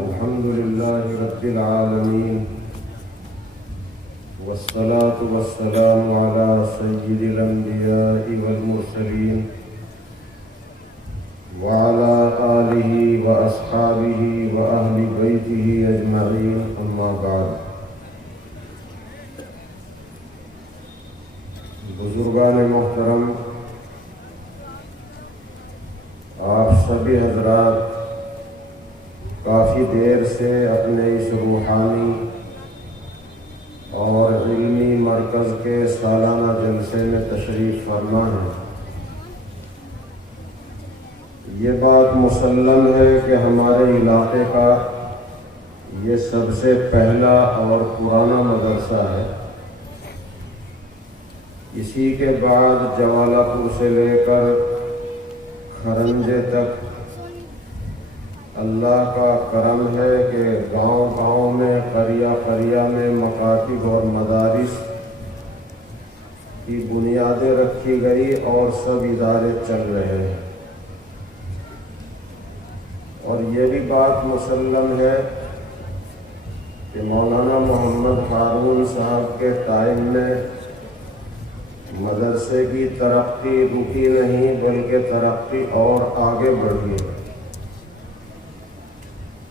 الحمد لله رب العالمين والصلاة والسلام على سيد الأنبياء والمرسلين وعلى آله وأصحابه وأهل بيته أجمعين أما بعد. بزرگان محترم، آپ سبھی حضرات کافی دیر سے اپنے اس روحانی اور علمی مرکز کے سالانہ جلسے میں تشریف فرما ہیں. یہ بات مسلم ہے کہ ہمارے علاقے کا یہ سب سے پہلا اور پرانا مدرسہ ہے. اسی کے بعد جوالہ پور سے لے کر کھرنجے تک اللہ کا کرم ہے کہ گاؤں گاؤں میں، قریہ قریہ میں مکاتب اور مدارس کی بنیادیں رکھی گئی اور سب ادارے چل رہے ہیں. اور یہ بھی بات مسلم ہے کہ مولانا محمد ہارون صاحب کے ٹائم میں مدرسے کی ترقی رکی نہیں بلکہ ترقی اور آگے بڑھی ہے.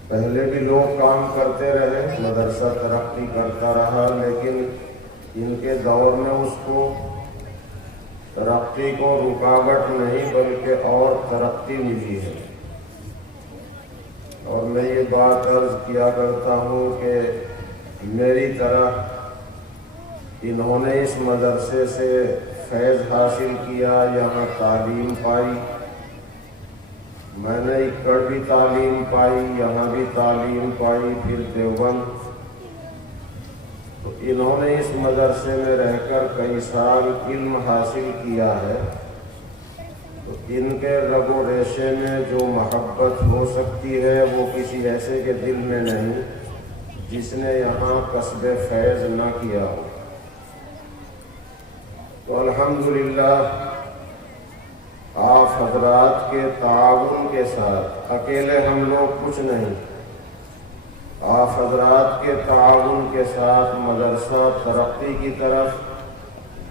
پہلے بھی لوگ کام کرتے رہے، مدرسہ ترقی کرتا رہا، لیکن ان کے دور میں اس کو ترقی کو رکاوٹ نہیں بلکہ اور ترقی ملی ہے. اور میں یہ بات عرض کیا کرتا ہوں کہ میری طرح انہوں نے اس مدرسے سے فیض حاصل کیا، یہاں تعلیم پائی. میں نے اکڑ بھی تعلیم پائی، یہاں بھی تعلیم پائی، پھر دیوبند. تو انہوں نے اس مدرسے میں رہ کر کئی سال علم حاصل کیا ہے. تو ان کے رگ و ریشے میں جو محبت ہو سکتی ہے وہ کسی ایسے کے دل میں نہیں جس نے یہاں کسب فیض نہ کیا ہو. تو الحمدللہ آپ حضرات کے تعاون کے ساتھ، اکیلے ہم لوگ کچھ نہیں، آپ حضرات کے تعاون کے ساتھ مدرسہ ترقی کی طرف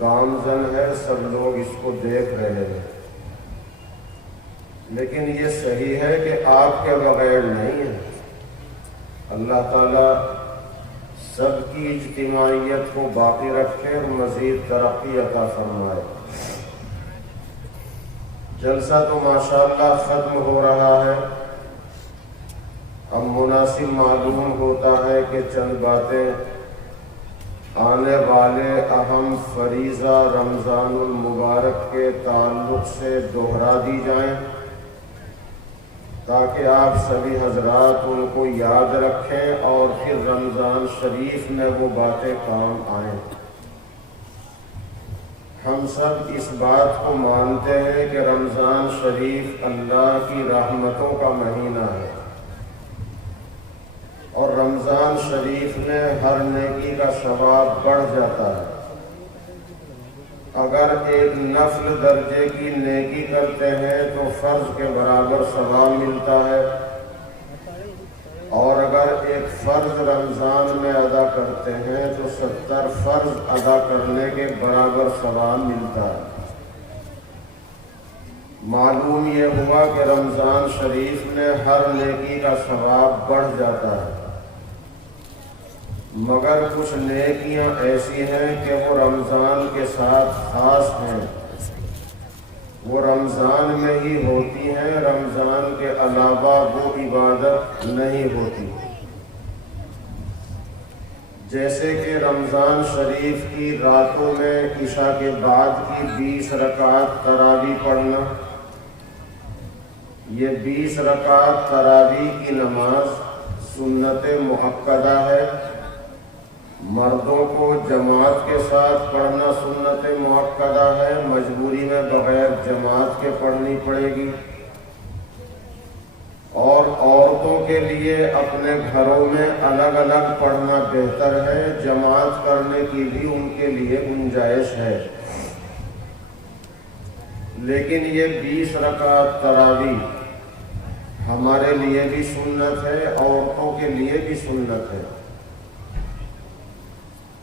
گامزن ہے. سب لوگ اس کو دیکھ رہے ہیں، لیکن یہ صحیح ہے کہ آپ کے بغیر نہیں ہے. اللہ تعالیٰ سب کی اجتماعیت کو باقی رکھے اور مزید ترقی عطا فرمائے. جلسہ تو ماشاءاللہ ختم ہو رہا ہے. اب مناسب معلوم ہوتا ہے کہ چند باتیں آنے والے اہم فریضہ رمضان المبارک کے تعلق سے دوہرا دی جائیں تاکہ آپ سبھی حضرات ان کو یاد رکھیں اور پھر رمضان شریف میں وہ باتیں کام آئیں. ہم سب اس بات کو مانتے ہیں کہ رمضان شریف اللہ کی رحمتوں کا مہینہ ہے، اور رمضان شریف میں ہر نیکی کا ثواب بڑھ جاتا ہے. اگر ایک نفل درجے کی نیکی کرتے ہیں تو فرض کے برابر ثواب ملتا ہے، اور اگر ایک فرض رمضان میں ادا کرتے ہیں تو 70 فرض ادا کرنے کے برابر ثواب ملتا ہے. معلوم یہ ہوا کہ رمضان شریف میں ہر نیکی کا ثواب بڑھ جاتا ہے، مگر کچھ نیکیاں ایسی ہیں کہ وہ رمضان کے ساتھ خاص ہیں، وہ رمضان میں ہی ہوتی ہیں، رمضان کے علاوہ وہ عبادت نہیں ہوتی. جیسے کہ رمضان شریف کی راتوں میں عشاء کے بعد کی 20 رکعت تراویح پڑھنا، یہ 20 رکعت تراویح کی نماز سنت مؤکدہ ہے. مردوں کو جماعت کے ساتھ پڑھنا سنت مؤکدہ ہے، مجبوری میں بغیر جماعت کے پڑھنی پڑے گی. اور عورتوں کے لیے اپنے گھروں میں الگ الگ پڑھنا بہتر ہے، جماعت کرنے کی بھی ان کے لیے گنجائش ہے. لیکن یہ 20 رکعت تراویح ہمارے لیے بھی سنت ہے، عورتوں کے لیے بھی سنت ہے۔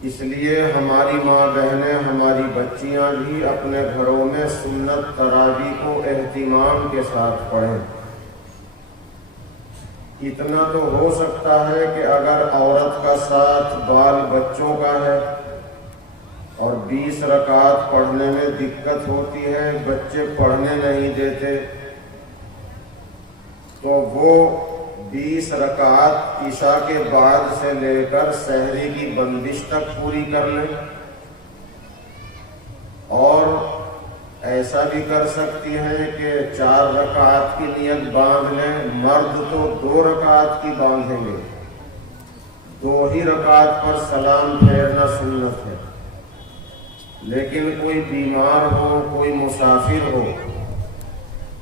اس لیے ہماری ماں بہنیں، ہماری بچیاں بھی اپنے گھروں میں سنت تراویح کو اہتمام کے ساتھ پڑھیں۔ اتنا تو ہو سکتا ہے کہ اگر عورت کا ساتھ بال بچوں کا ہے اور 20 رکعت پڑھنے میں دقت ہوتی ہے، بچے پڑھنے نہیں دیتے، تو وہ 20 رکعت عشاء کے بعد سے لے کر سحری کی بندش تک پوری کر لیں، اور ایسا بھی کر سکتی ہیں کہ 4 رکعت کی نیت باندھ لیں۔ مرد تو 2 رکعت کی باندھیں گے، 2 ہی رکعت پر سلام پھیرنا سنت ہے۔ لیکن کوئی بیمار ہو، کوئی مسافر ہو،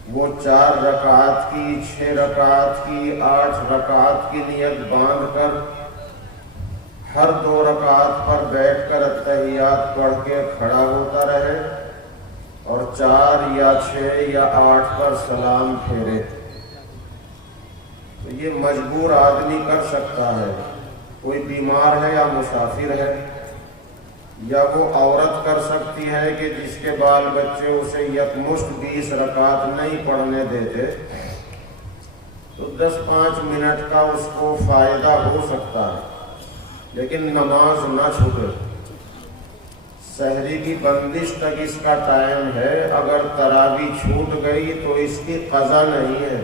وہ 4 رکعت کی، 6 رکعت کی، 8 رکعت کی نیت باندھ کر ہر 2 رکعت پر بیٹھ کر اتحیات پڑھ کے کھڑا ہوتا رہے اور 4 یا 6 یا 8 پر سلام پھیرے۔ تو یہ مجبور آدمی کر سکتا ہے، کوئی بیمار ہے یا مسافر ہے، یا وہ عورت کر سکتی ہے کہ جس کے بال بچے اسے یکمشت 20 رکعت نہیں پڑھنے دیتے، تو 10-5 منٹ کا اس کو فائدہ ہو سکتا ہے، لیکن نماز نہ چھوٹے۔ سحری کی بندش تک اس کا ٹائم ہے، اگر تراویح چھوٹ گئی تو اس کی قضا نہیں ہے۔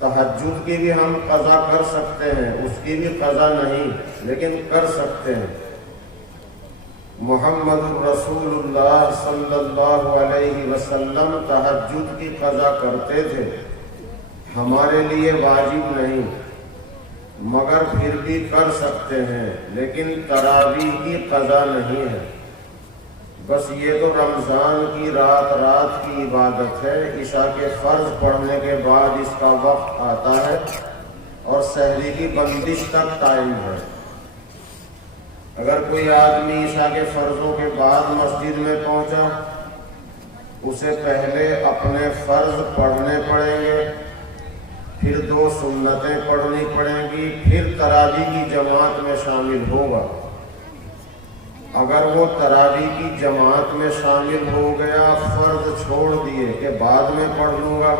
تہجد کی بھی ہم قضا کر سکتے ہیں، اس کی بھی قضا نہیں، لیکن کر سکتے ہیں۔ محمد رسول اللہ صلی اللہ علیہ وسلم تہجد کی قضا کرتے تھے، ہمارے لیے واجب نہیں، مگر پھر بھی کر سکتے ہیں، لیکن تراویح کی قضا نہیں ہے۔ بس یہ تو رمضان کی رات کی عبادت ہے، عشاء کے فرض پڑھنے کے بعد اس کا وقت آتا ہے اور سحری کی بندش تک ٹائم ہے۔ اگر کوئی آدمی عشاء کے فرضوں کے بعد مسجد میں پہنچا، اسے پہلے اپنے فرض پڑھنے پڑیں گے، پھر 2 سنتیں پڑھنی پڑیں گی، پھر تراویح کی جماعت میں شامل ہوگا۔ اگر وہ تراویح کی جماعت میں شامل ہو گیا، فرض چھوڑ دیے کہ بعد میں پڑھ لوں گا،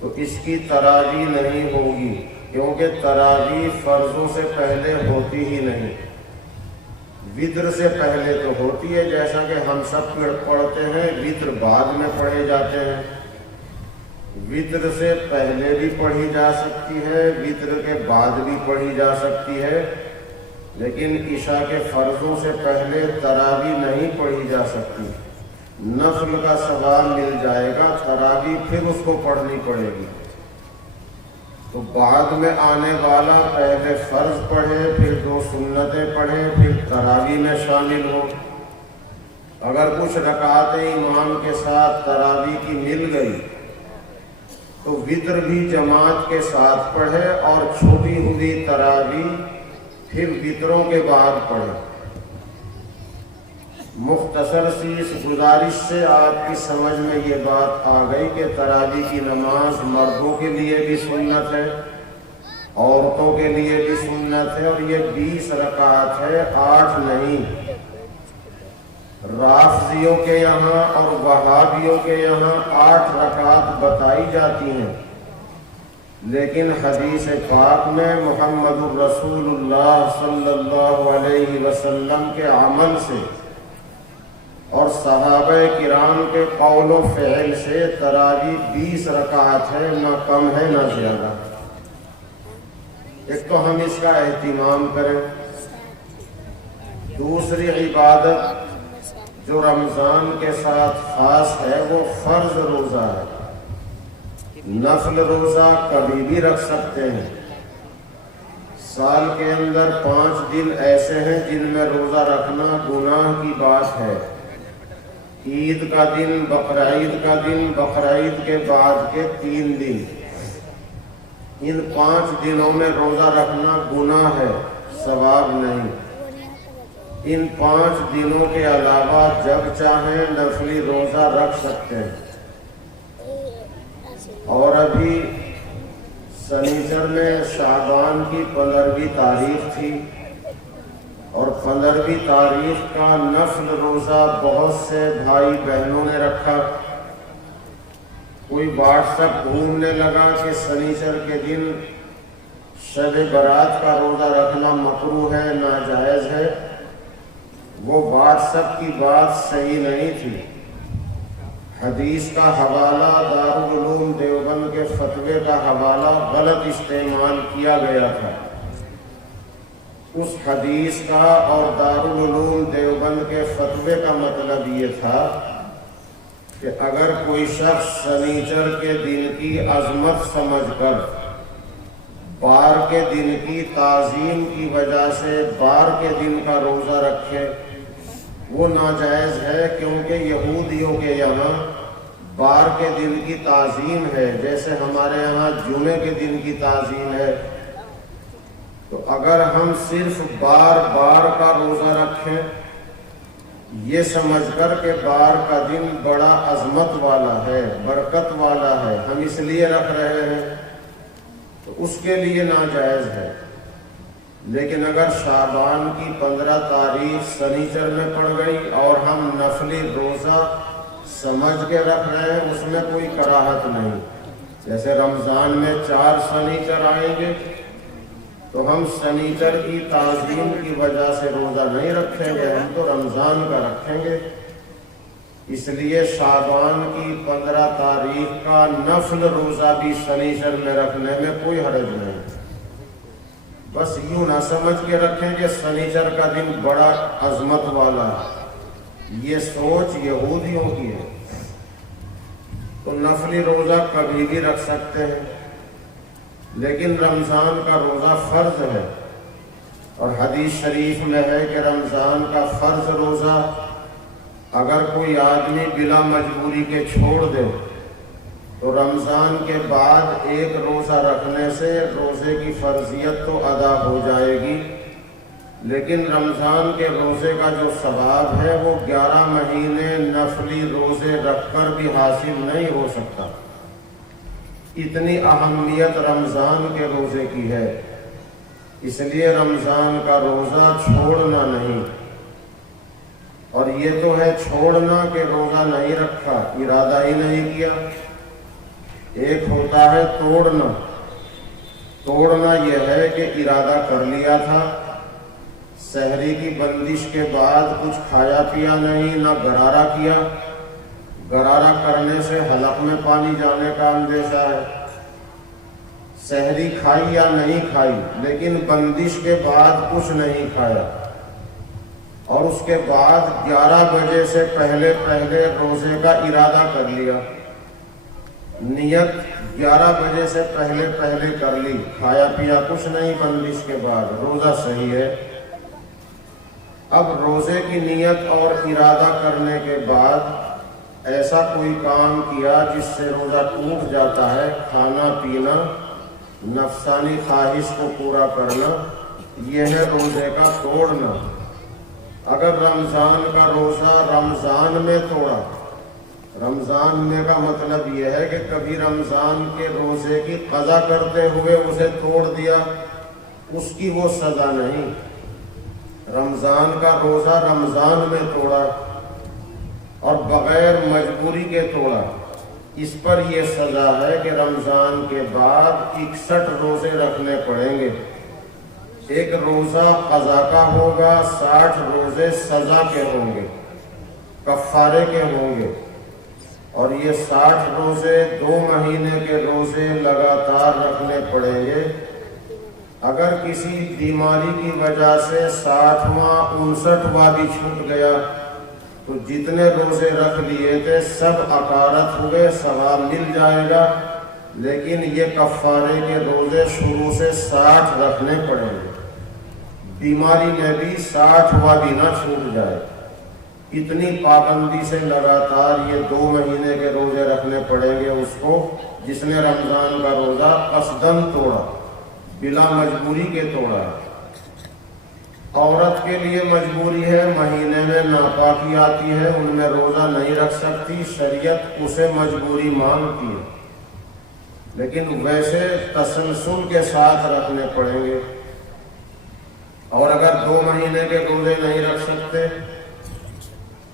تو اس کی تراویح نہیں ہوگی، کیونکہ تراویح فرضوں سے پہلے ہوتی ہی نہیں، وتر سے پہلے تو ہوتی ہے، جیسا کہ ہم سب پڑھتے ہیں، وتر بعد میں پڑھے جاتے ہیں۔ وتر سے پہلے بھی پڑھی جا سکتی ہے، وتر کے بعد بھی پڑھی جا سکتی ہے، لیکن عشاء کے فرضوں سے پہلے تراویح نہیں پڑھی جا سکتی۔ نفل کا ثواب مل جائے گا، تراویح پھر اس کو پڑھنی پڑے گی۔ تو بعد میں آنے والا پہلے فرض پڑھے، پھر 2 سنتیں پڑھے، پھر تراویح میں شامل ہو۔ اگر کچھ رکعتیں امام کے ساتھ تراویح کی مل گئی تو وتر بھی جماعت کے ساتھ پڑھے، اور چھوٹی ہوئی تراویح پھر وتروں کے بعد پڑھے۔ مختصر سی اس گزارش سے آپ کی سمجھ میں یہ بات آ گئی کہ تراویح کی نماز مردوں کے لیے بھی سنت ہے، عورتوں کے لیے بھی سنت ہے، اور یہ 20 رکعت ہے، 8 نہیں۔ رافضیوں کے یہاں اور وہابیوں کے یہاں 8 رکعت بتائی جاتی ہیں، لیکن حدیث پاک میں محمد الرسول اللہ صلی اللہ علیہ وسلم کے عمل سے اور صحابہ کرام کے قول و فعل سے تراویح 20 رکعت ہے، نہ کم ہے نہ زیادہ۔ ایک تو ہم اس کا اہتمام کریں۔ دوسری عبادت جو رمضان کے ساتھ خاص ہے وہ فرض روزہ ہے۔ نفل روزہ کبھی بھی رکھ سکتے ہیں۔ سال کے اندر 5 دن ایسے ہیں جن میں روزہ رکھنا گناہ کی بات ہے۔ عید کا دن، بقرعید کا دن، بقرعید کے بعد کے 3 دن، ان 5 دنوں میں روزہ رکھنا گناہ ہے، ثواب نہیں۔ ان 5 دنوں کے علاوہ جب چاہیں نفلی روزہ رکھ سکتے ہیں۔ اور ابھی سنیچر میں شعبان کی 15ویں تاریخ تھی، اور 15ویں تاریخ کا نفل روزہ بہت سے بھائی بہنوں نے رکھا۔ کوئی واٹس ایپ ڈھونڈنے لگا کہ سنیچر کے دن شب برات کا روزہ رکھنا مکروہ ہے، ناجائز ہے۔ وہ واٹس ایپ کی بات صحیح نہیں تھی۔ حدیث کا حوالہ، دارالعلوم دیوبند کے فتوے کا حوالہ غلط استعمال کیا گیا تھا۔ اس حدیث کا اور دارالعلوم دیوبند کے فتوے کا مطلب یہ تھا کہ اگر کوئی شخص سنیچر کے دن کی عظمت سمجھ کر بار کے دن کی تعظیم کی وجہ سے بار کے دن کا روزہ رکھے، وہ ناجائز ہے، کیونکہ یہودیوں کے یہاں بار کے دن کی تعظیم ہے، جیسے ہمارے یہاں جمعے کے دن کی تعظیم ہے۔ تو اگر ہم صرف بار کا روزہ رکھیں یہ سمجھ کر کہ بار کا دن بڑا عظمت والا ہے، برکت والا ہے، ہم اس لیے رکھ رہے ہیں، تو اس کے لیے ناجائز ہے۔ لیکن اگر شعبان کی 15 تاریخ سنیچر میں پڑ گئی اور ہم نفلی روزہ سمجھ کے رکھ رہے ہیں، اس میں کوئی کراہت نہیں۔ جیسے رمضان میں 4 سنیچر آئیں گے تو ہم سنیچر کی تعظیم کی وجہ سے روزہ نہیں رکھیں گے، ہم تو رمضان کا رکھیں گے۔ اس لیے شعبان کی 15 تاریخ کا نفل روزہ بھی سنیچر میں رکھنے میں کوئی حرج نہیں۔ بس یوں نہ سمجھ کے رکھیں کہ سنیچر کا دن بڑا عظمت والا ہے، یہ سوچ یہودیوں کی ہے۔ تو نفلی روزہ کبھی بھی رکھ سکتے ہیں، لیکن رمضان کا روزہ فرض ہے، اور حدیث شریف میں ہے کہ رمضان کا فرض روزہ اگر کوئی آدمی بلا مجبوری کے چھوڑ دے تو رمضان کے بعد ایک روزہ رکھنے سے روزے کی فرضیت تو ادا ہو جائے گی، لیکن رمضان کے روزے کا جو ثواب ہے وہ 11 مہینے نفلی روزے رکھ کر بھی حاصل نہیں ہو سکتا۔ اتنی اہمیت رمضان کے روزے کی ہے، اس لیے رمضان کا روزہ چھوڑنا نہیں۔ اور یہ تو ہے چھوڑنا کہ روزہ نہیں رکھا، ارادہ ہی نہیں کیا۔ ایک ہوتا ہے توڑنا، توڑنا یہ ہے کہ ارادہ کر لیا تھا، سحری کی بندش کے بعد کچھ کھایا پیا نہیں، نہ غرارہ کیا، غرارہ کرنے سے حلق میں پانی جانے کا اندیشہ ہے۔ سحری کھائی یا نہیں کھائی، لیکن بندش کے بعد کچھ نہیں کھایا، اور اس کے بعد 11 بجے سے پہلے روزے کا ارادہ کر لیا، نیت 11 بجے سے پہلے کر لی، کھایا پیا کچھ نہیں بندش کے بعد، روزہ صحیح ہے۔ اب روزے کی نیت اور ارادہ کرنے کے بعد ایسا کوئی کام کیا جس سے روزہ ٹوٹ جاتا ہے، کھانا پینا، نفسانی خواہش کو پورا کرنا، یہ ہے روزے کا توڑنا۔ اگر رمضان کا روزہ رمضان میں توڑا، رمضان میں کا مطلب یہ ہے کہ کبھی رمضان کے روزے کی قضا کرتے ہوئے اسے توڑ دیا، اس کی وہ سزا نہیں۔ رمضان کا روزہ رمضان میں توڑا اور بغیر مجبوری کے توڑا، اس پر یہ سزا ہے کہ رمضان کے بعد 61 روزے رکھنے پڑیں گے۔ ایک روزہ قضا کا ہوگا، 60 روزے سزا کے ہوں گے، کفارے کے ہوں گے، اور یہ 60 روزے 2 مہینے کے روزے لگاتار رکھنے پڑیں گے۔ اگر کسی بیماری کی وجہ سے 60واں 59واں بھی چھوٹ گیا تو جتنے روزے رکھ لیے تھے سب اکارت ہوئے، ثواب مل جائے گا، لیکن یہ کفارے کے روزے شروع سے 60 رکھنے پڑیں گے۔ بیماری میں بھی 60واں بھی نہ چھوٹ جائے، اتنی پابندی سے لگاتار یہ 2 مہینے کے روزے رکھنے پڑیں گے اس کو جس نے رمضان کا روزہ قصدن توڑا، بلا مجبوری کے توڑا۔ عورت کے لیے مجبوری ہے، مہینے میں ناپاکی آتی ہے، ان میں روزہ نہیں رکھ سکتی، شریعت اسے مجبوری مانگتی ہے، لیکن ویسے تسلسل کے ساتھ رکھنے پڑیں گے۔ اور اگر 2 مہینے کے روزے نہیں رکھ سکتے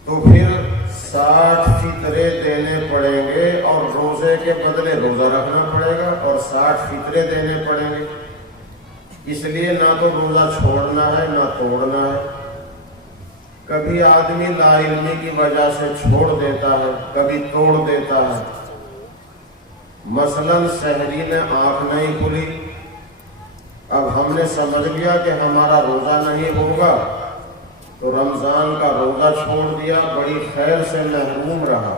تو پھر 60 فطرے دینے پڑیں گے، اور روزے کے بدلے روزہ رکھنا پڑے گا اور 60 فطرے دینے پڑیں گے۔ اس لیے نہ تو روزہ چھوڑنا ہے نہ توڑنا ہے۔ کبھی آدمی لا علمی کی وجہ سے چھوڑ دیتا ہے، کبھی توڑ دیتا ہے۔ مثلا سحری نے آنکھ نہیں کھلی، اب ہم نے سمجھ لیا کہ ہمارا روزہ نہیں ہوگا تو رمضان کا روزہ چھوڑ دیا، بڑی خیر سے محروم رہا۔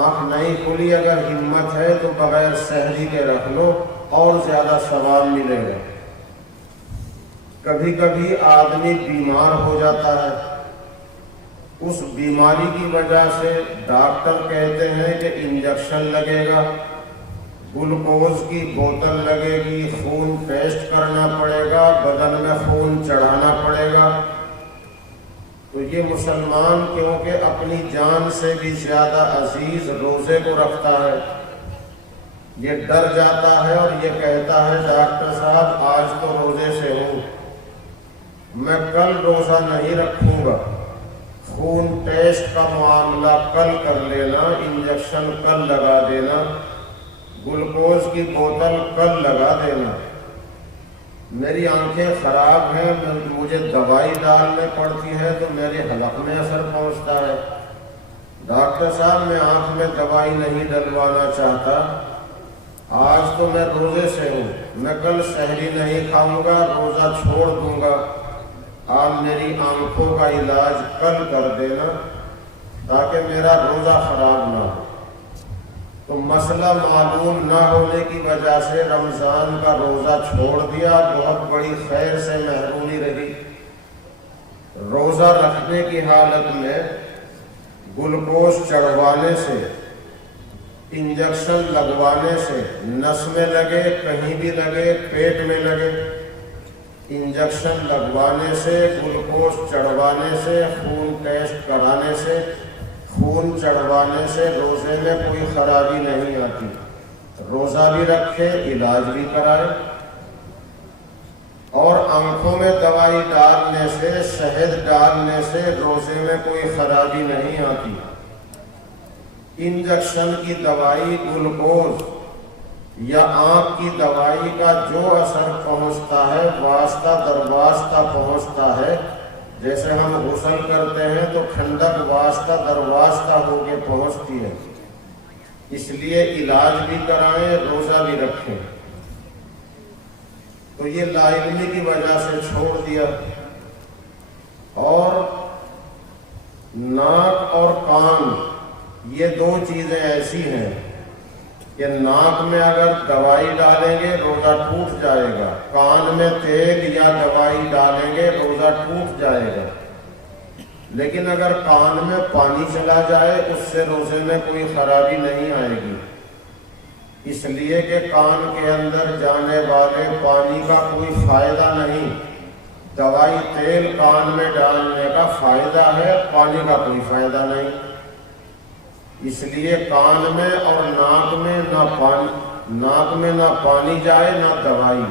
آنکھ نہیں کھلی، اگر ہمت ہے تو بغیر سحری کے رکھ لو اور زیادہ ثواب ملے گا۔ کبھی کبھی آدمی بیمار ہو جاتا ہے، اس بیماری کی وجہ سے ڈاکٹر کہتے ہیں کہ انجیکشن لگے گا، گلوکوز کی بوتل لگے گی، خون ٹیسٹ کرنا پڑے گا، بدن میں خون چڑھانا پڑے گا، تو یہ مسلمان کیونکہ اپنی جان سے بھی زیادہ عزیز روزے کو رکھتا ہے، یہ ڈر جاتا ہے اور یہ کہتا ہے ڈاکٹر صاحب آج تو روزے سے ہوں، میں کل روزہ نہیں رکھوں گا، خون ٹیسٹ کا معاملہ کل کر لینا، انجیکشن کل لگا دینا، گلوکوز کی بوتل کل لگا دینا، میری آنکھیں خراب ہیں، مجھے دوائی ڈالنے پڑتی ہے تو میرے حلق میں اثر پہنچتا ہے، ڈاکٹر صاحب میں آنکھ میں دوائی نہیں ڈلوانا چاہتا، آج تو میں روزے سے ہوں، میں کل سحری نہیں کھاؤں گا، روزہ چھوڑ دوں گا، آپ میری آنکھوں کا علاج کل کر دینا تاکہ میرا روزہ خراب نہ ہو۔ تو مسئلہ معلوم نہ ہونے کی وجہ سے رمضان کا روزہ چھوڑ دیا، بہت بڑی خیر سے محرومی رہی۔ روزہ رکھنے کی حالت میں گلوکوز چڑھوانے سے، انجیکشن لگوانے سے، نس میں لگے، کہیں بھی لگے، پیٹ میں لگے، انجیکشن لگوانے سے، گلوکوز چڑھوانے سے، خون ٹیسٹ کرانے سے، خون چڑھوانے سے روزے میں کوئی خرابی نہیں آتی، روزہ بھی رکھے، علاج بھی کرائے۔ اور آنکھوں میں دوائی ڈالنے سے، شہد ڈالنے سے روزے میں کوئی خرابی نہیں آتی۔ انجیکشن کی دوائی، گلوکوز یا آنکھ کی دوائی کا جو اثر پہنچتا ہے واسطہ در واسطہ پہنچتا ہے، جیسے ہم غسل کرتے ہیں تو ٹھنڈک واسطہ در واسطہ ہو کے پہنچتی ہے، اس لیے علاج بھی کرائیں، روزہ بھی رکھیں۔ تو یہ لا علمی کی وجہ سے چھوڑ دیا۔ اور ناک اور کان، یہ 2 چیزیں ایسی ہیں کہ ناک میں اگر دوائی ڈالیں گے روزہ ٹوٹ جائے گا، کان میں تیل یا دوائی ڈالیں گے روزہ ٹوٹ جائے گا، لیکن اگر کان میں پانی چلا جائے اس سے روزے میں کوئی خرابی نہیں آئے گی، اس لیے کہ کان کے اندر جانے والے پانی کا کوئی فائدہ نہیں، دوائی تیل کان میں ڈالنے کا فائدہ ہے، پانی کا کوئی فائدہ نہیں، اس لیے کان میں اور ناک میں نہ پانی جائے نہ دوائی،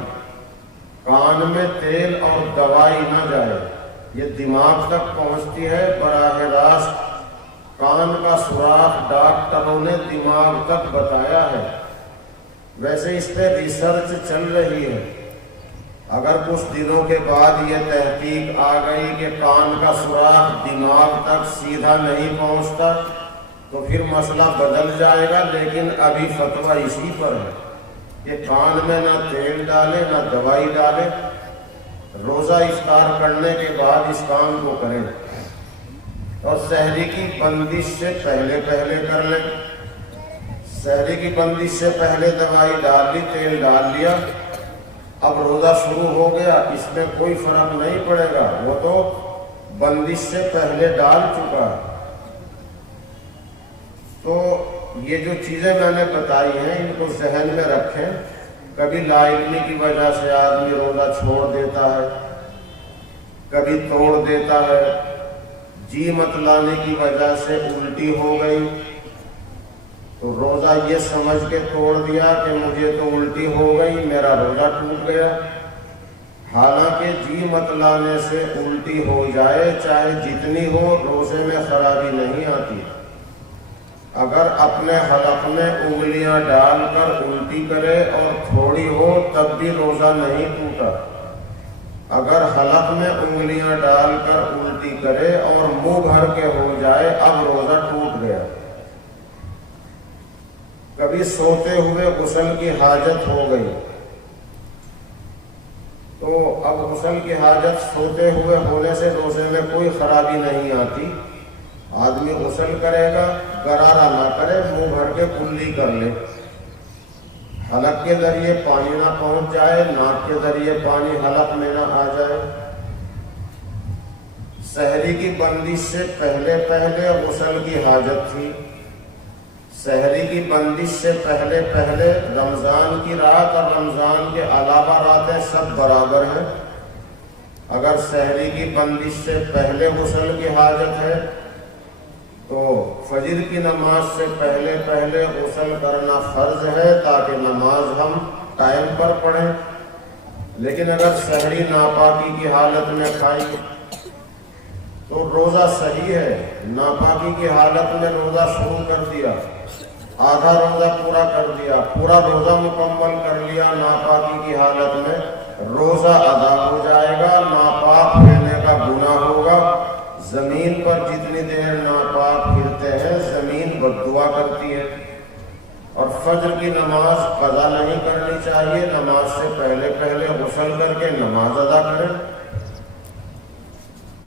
کان میں تیل اور دوائی نہ جائے، یہ دماغ تک پہنچتی ہے براہ راست، کان کا سوراخ ڈاکٹروں نے دماغ تک بتایا ہے، ویسے اس پہ ریسرچ چل رہی ہے، اگر کچھ دنوں کے بعد یہ تحقیق آ گئی کہ کان کا سوراخ دماغ تک سیدھا نہیں پہنچتا تو پھر مسئلہ بدل جائے گا، لیکن ابھی فتویٰ اسی پر ہے کہ کان میں نہ تیل ڈالے نہ دوائی ڈالے، روزہ افطار کرنے کے بعد اس کام کو کریں، اور سحری کی بندش سے پہلے کر لیں، سحری کی بندش سے پہلے دوائی ڈال لی، تیل ڈال لیا، اب روزہ شروع ہو گیا، اس میں کوئی فرق نہیں پڑے گا، وہ تو بندش سے پہلے ڈال چکا ہے۔ تو یہ جو چیزیں میں نے بتائی ہیں ان کو ذہن میں رکھیں، کبھی لا علمی کی وجہ سے آدمی روزہ چھوڑ دیتا ہے، کبھی توڑ دیتا ہے، جی مت لانے کی وجہ سے الٹی ہو گئی تو روزہ یہ سمجھ کے توڑ دیا کہ مجھے تو الٹی ہو گئی، میرا روزہ ٹوٹ گیا۔ حالانکہ جی مت لانے سے الٹی ہو جائے چاہے جتنی ہو، روزے میں خرابی نہیں آتی۔ اگر اپنے حلق میں انگلیاں ڈال کر الٹی کرے اور تھوڑی ہو تب بھی روزہ نہیں ٹوٹا۔ اگر حلق میں انگلیاں ڈال کر الٹی کرے اور منہ بھر کے ہو جائے اب روزہ ٹوٹ گیا۔ کبھی سوتے ہوئے غسل کی حاجت ہو گئی تو اب غسل کی حاجت سوتے ہوئے ہونے سے روزے میں کوئی خرابی نہیں آتی۔ آدمی غسل کرے گا، غرارہ نہ کرے، منہ بھر کے کلی کر لے، حلق کے ذریعے پانی نہ پہنچ جائے، ناک کے ذریعے پانی حلق میں نہ آ جائے۔ سحری کی بندش سے پہلے پہلے غسل کی حاجت تھی۔ سحری کی بندش سے پہلے پہلے رمضان کی رات اور رمضان کے علاوہ راتیں سب برابر ہیں۔ اگر سحری کی بندش سے پہلے غسل کی حاجت ہے تو فجر کی نماز سے پہلے پہلے غسل کرنا فرض ہے تاکہ نماز ہم ٹائم پر پڑھیں۔ لیکن اگر سحری ناپاکی کی حالت میں کھائی تو روزہ صحیح ہے، ناپاکی کی حالت میں روزہ شروع کر دیا، آدھا روزہ پورا کر دیا، پورا روزہ مکمل کر لیا ناپاکی کی حالت میں، روزہ ادا ہو جائے گا، ناپاک پھرنے کا گناہ ہوگا۔ زمین پر جتنی دیر ناپاک پھرتے ہیں زمین بددعا کرتی ہے۔ اور فجر کی نماز قضا نہیں کرنی چاہیے، نماز سے پہلے پہلے غسل کر کے نماز ادا کریں۔